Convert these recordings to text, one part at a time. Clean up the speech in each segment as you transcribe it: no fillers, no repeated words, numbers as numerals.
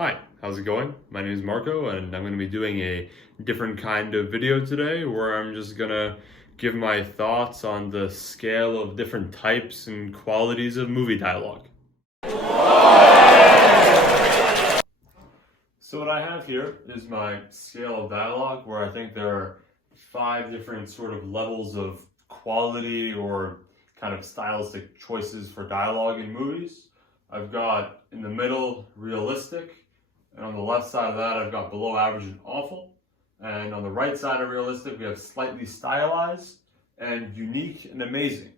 Hi, how's it going? My name is Marco, and I'm going to be doing a different kind of video today where I'm just going to give my thoughts on the scale of different types and qualities of movie dialogue. So what I have here is my scale of dialogue, where I think there are 5 different sort of levels of quality or kind of stylistic choices for dialogue in movies. I've got in the middle realistic, and on the left side of that I've got below average and awful, and on the right side of realistic we have slightly stylized and unique and amazing.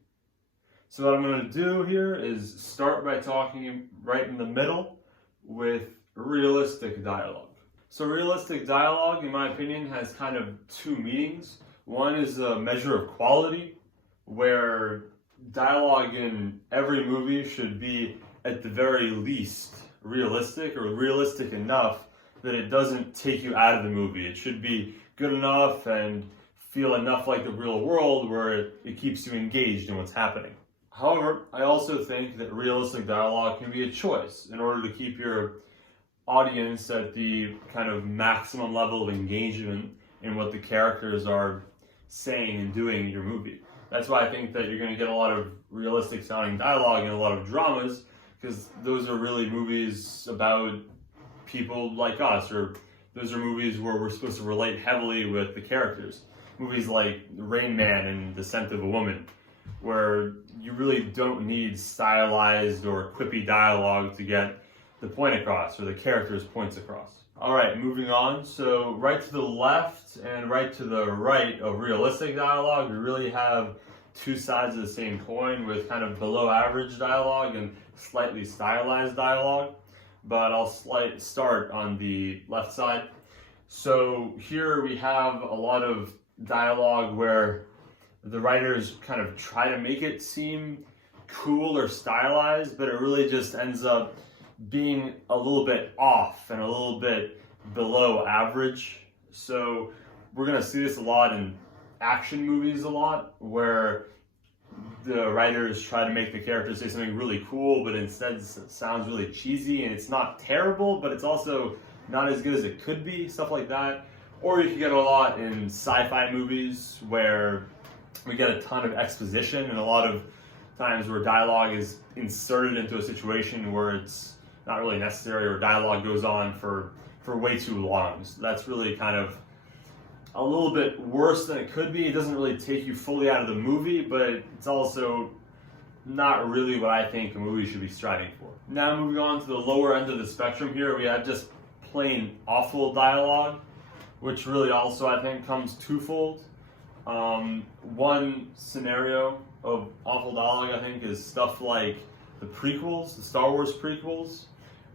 So what I'm going to do here is start by talking right in the middle with realistic dialogue. So realistic dialogue, in my opinion, has kind of 2 meanings. One is a measure of quality, where dialogue in every movie should be at the very least realistic, or realistic enough that it doesn't take you out of the movie. It should be good enough and feel enough like the real world where it keeps you engaged in what's happening. However, I also think that realistic dialogue can be a choice in order to keep your audience at the kind of maximum level of engagement in what the characters are saying and doing in your movie. That's why I think that you're going to get a lot of realistic sounding dialogue in a lot of dramas, because those are really movies about people like us, or those are movies where we're supposed to relate heavily with the characters. Movies like Rain Man and The Scent of a Woman, where you really don't need stylized or quippy dialogue to get the point across, or the character's points across. Alright, moving on. So right to the left and right to the right of realistic dialogue, we really have 2 sides of the same coin, with kind of below average dialogue and slightly stylized dialogue. But I'll start on the left side. So here we have a lot of dialogue where the writers kind of try to make it seem cool or stylized, but it really just ends up being a little bit off and a little bit below average. So we're going to see this a lot in action movies where the writers try to make the characters say something really cool, but instead it sounds really cheesy, and it's not terrible, but it's also not as good as it could be, stuff like that. Or you can get a lot in sci-fi movies where we get a ton of exposition, and a lot of times where dialogue is inserted into a situation where it's not really necessary, or dialogue goes on for way too long. So that's really kind of a little bit worse than it could be. It doesn't really take you fully out of the movie, but it's also not really what I think a movie should be striving for. Now moving on to the lower end of the spectrum here, we have just plain awful dialogue, which really also I think comes twofold. One scenario of awful dialogue I think is stuff like the prequels, the Star Wars prequels,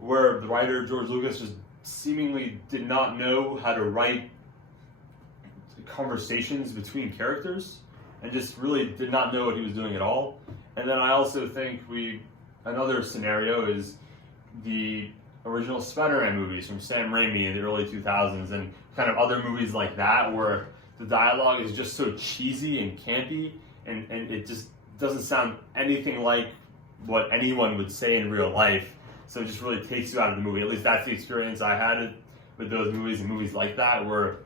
where the writer George Lucas just seemingly did not know how to write conversations between characters, and just really did not know what he was doing at all. And then I also think another scenario is the original Spider-Man movies from Sam Raimi in the early 2000s, and kind of other movies like that, where the dialogue is just so cheesy and campy, and it just doesn't sound anything like what anyone would say in real life. So it just really takes you out of the movie. At least that's the experience I had with those movies and movies like that, where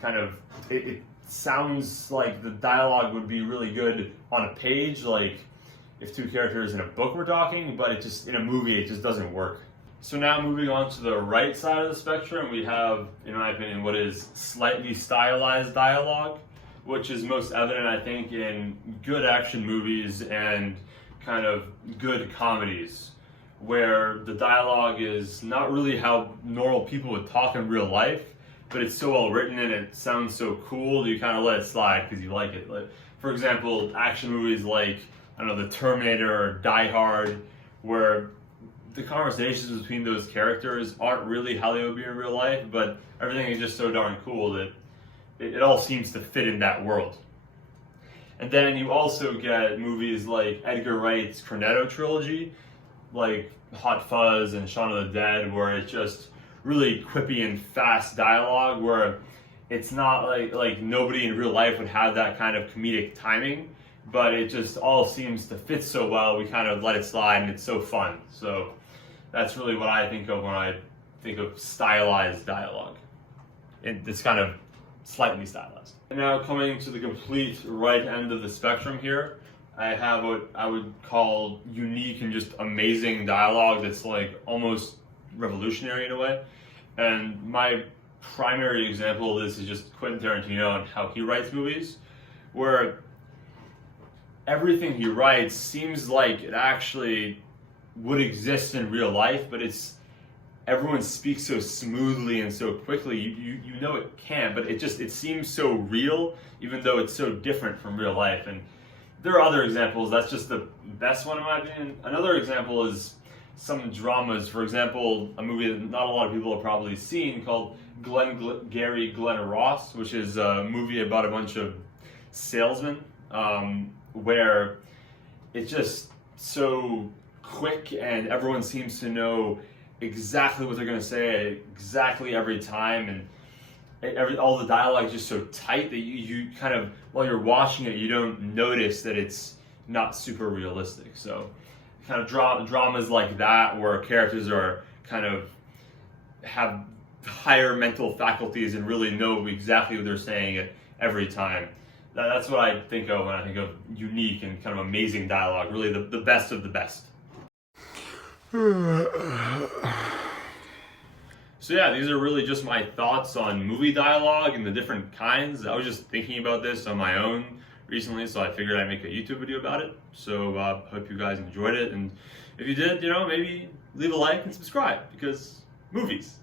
kind of it sounds like the dialogue would be really good on a page, like if 2 characters in a book were talking, but it just, in a movie, it just doesn't work. So now moving on to the right side of the spectrum, we have, in my opinion, what is slightly stylized dialogue, which is most evident, I think, in good action movies and kind of good comedies, where the dialogue is not really how normal people would talk in real life, but it's so well written and it sounds so cool that you kind of let it slide because you like it. Like, for example, action movies like, I don't know, The Terminator or Die Hard, where the conversations between those characters aren't really how they would be in real life, but everything is just so darn cool that it all seems to fit in that world. And then you also get movies like Edgar Wright's Cornetto trilogy, like Hot Fuzz and Shaun of the Dead, where it's just really quippy and fast dialogue, where it's not like nobody in real life would have that kind of comedic timing, but it just all seems to fit so well, we kind of let it slide, and it's so fun. So that's really what I think of when I think of stylized dialogue. It's kind of slightly stylized. And now coming to the complete right end of the spectrum here, I have what I would call unique and just amazing dialogue that's like almost revolutionary in a way. And my primary example of this is just Quentin Tarantino and how he writes movies, where everything he writes seems like it actually would exist in real life, but everyone speaks so smoothly and so quickly, you know it can, but it seems so real, even though it's so different from real life. And there are other examples. That's just the best one in my opinion. Another example is some dramas. For example, a movie that not a lot of people have probably seen called Glengarry Glen Ross, which is a movie about a bunch of salesmen, where it's just so quick and everyone seems to know exactly what they're going to say exactly every time, and all the dialogue is just so tight that you kind of, while you're watching it, you don't notice that it's not super realistic. So kind of dramas like that, where characters are kind of have higher mental faculties and really know exactly what they're saying at every time. That's what I think of when I think of unique and kind of amazing dialogue, really the best of the best. So yeah, these are really just my thoughts on movie dialogue and the different kinds. I was just thinking about this on my own recently, so I figured I'd make a YouTube video about it. So hope you guys enjoyed it, and if you did, maybe leave a like and subscribe, because movies,